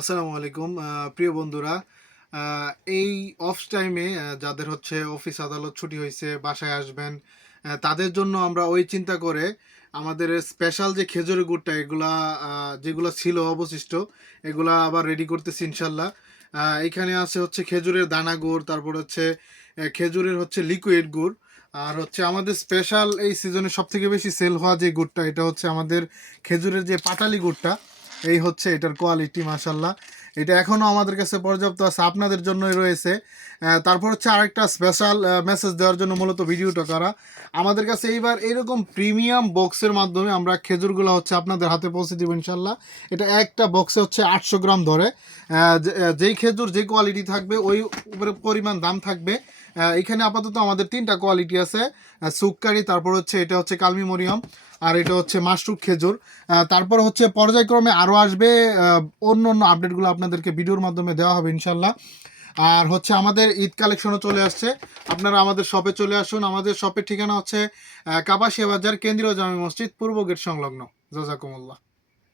আসসালামু আলাইকুম প্রিয় বন্ধুরা। আহ, এই অফ টাইমে যাদের হচ্ছে অফিস আদালত ছুটি হয়েছে বাসায় আসবেন, তাদের জন্য আমরা ওই চিন্তা করে আমাদের স্পেশাল যে খেজুরের গুড়টা এগুলা যেগুলো ছিল অবশিষ্ট এগুলা আবার রেডি করতেছি ইনশাল্লাহ। এখানে আছে হচ্ছে খেজুরের দানা গুড়, তারপর হচ্ছে খেজুরের হচ্ছে লিকুইড গুড়, আর হচ্ছে আমাদের স্পেশাল এই সিজনে সব থেকে বেশি সেল হওয়া যে গুড়টা এটা হচ্ছে আমাদের খেজুরের যে পাটালি গুড়টা। এই হচ্ছে এটার কোয়ালিটি মাশাল্লাহ। এটা এখনও আমাদের কাছে পর্যাপ্ত আছে, আপনাদের জন্যই রয়েছে। তারপর হচ্ছে আরেকটা স্পেশাল মেসেজ দেওয়ার জন্য মূলত ভিডিওটা করা। আমাদের কাছে এইবার এইরকম প্রিমিয়াম বক্সের মাধ্যমে আমরা খেজুরগুলো হচ্ছে আপনাদের হাতে পৌঁছে দেবো ইনশাল্লাহ। এটা একটা বক্সে হচ্ছে 800 গ্রাম ধরে। যেই খেজুর যে কোয়ালিটি থাকবে ওই উপরে পরিমাণ দাম থাকবে। এখানে আপাতত আমাদের 3টা কোয়ালিটি আছে, সুক্কারি, তারপর হচ্ছে এটা হচ্ছে কালমি মরিয়ম, আর এটা হচ্ছে মাশরুক খেজুর। তারপর হচ্ছে পর্যায়ক্রমে আরও আসবে, অন্য অন্য আপডেটগুলো আপনাদেরকে ভিডিওর মাধ্যমে দেওয়া হবে ইনশাল্লাহ। আর হচ্ছে আমাদের ঈদ কালেকশনও চলে আসছে, আপনারা আমাদের শপে চলে আসুন। আমাদের শপের ঠিকানা হচ্ছে কাপাসিয়া বাজার, কেন্দ্রীয় জামে মসজিদ, পূর্ব গেট সংলগ্ন। জাজাকুমুল্লাহ।